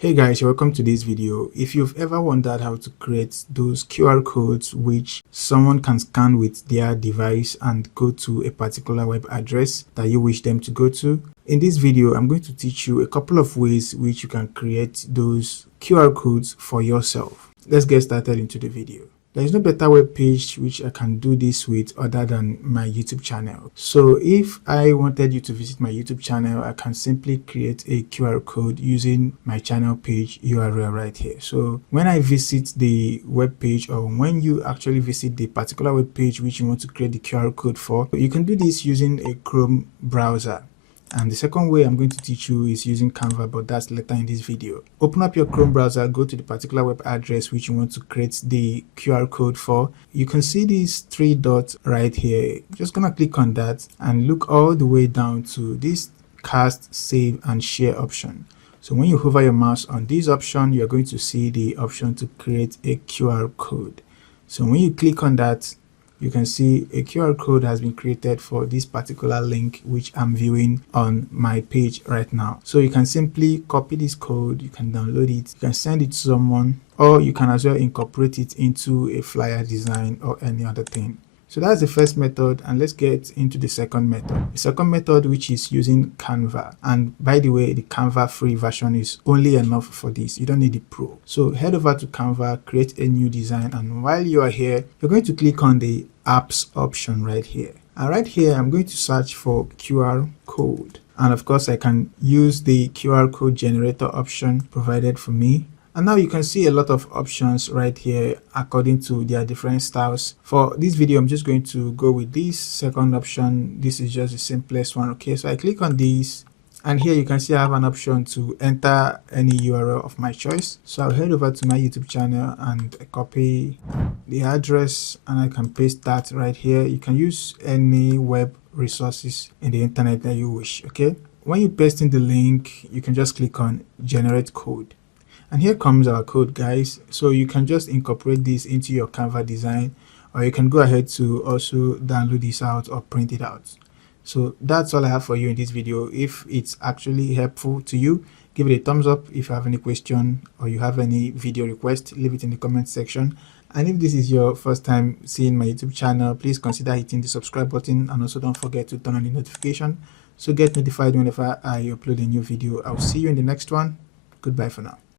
Hey guys, welcome to this video. If you've ever wondered how to create those QR codes which someone can scan with their device and go to a particular web address that you wish them to go to, in this video I'm going to teach you a couple of ways which you can create those QR codes for yourself. Let's get started into the video. There is no better web page which I can do this with other than my YouTube channel. So if I wanted you to visit my YouTube channel, I can simply create a QR code using my channel page URL right here. So when I visit the web page, or when you actually visit the particular web page which you want to create the QR code for, you can do this using a Chrome browser. And the second way I'm going to teach you is using Canva, but that's later in this video. Open up your Chrome browser, go to the particular web address which you want to create the QR code for. You can see these three dots right here. Just gonna click on that and look all the way down to this cast, save and share option. So when you hover your mouse on this option, you're going to see the option to create a QR code. So when you click on that, you can see a QR code has been created for this particular link which I'm viewing on my page right now. So you can simply copy this code, you can download it, you can send it to someone, or you can as well incorporate it into a flyer design or any other thing. So that's the first method, and let's get into the second method. The second method, which is using Canva. And by the way, the Canva free version is only enough for this. You don't need the pro. So head over to Canva, create a new design, and while you are here, you're going to click on the apps option right here. And right here, I'm going to search for QR code. And of course, I can use the QR code generator option provided for me. And now you can see a lot of options right here according to their different styles. For this video, I'm just going to go with this second option. This is just the simplest one. Okay, so I click on this, and here you can see I have an option to enter any URL of my choice. So I'll head over to my YouTube channel and copy the address, and I can paste that right here. You can use any web resources in the internet that you wish. Okay, when you paste in the link, you can just click on generate code. And here comes our code, guys. So you can just incorporate this into your Canva design, or you can go ahead to also download this out or print it out. So that's all I have for you in this video. If it's actually helpful to you, give it a thumbs up. If you have any question or you have any video request, leave it in the comment section. And if this is your first time seeing my YouTube channel, please consider hitting the subscribe button, and also don't forget to turn on the notification so get notified whenever I upload a new video. I'll see you in the next one. Goodbye for now.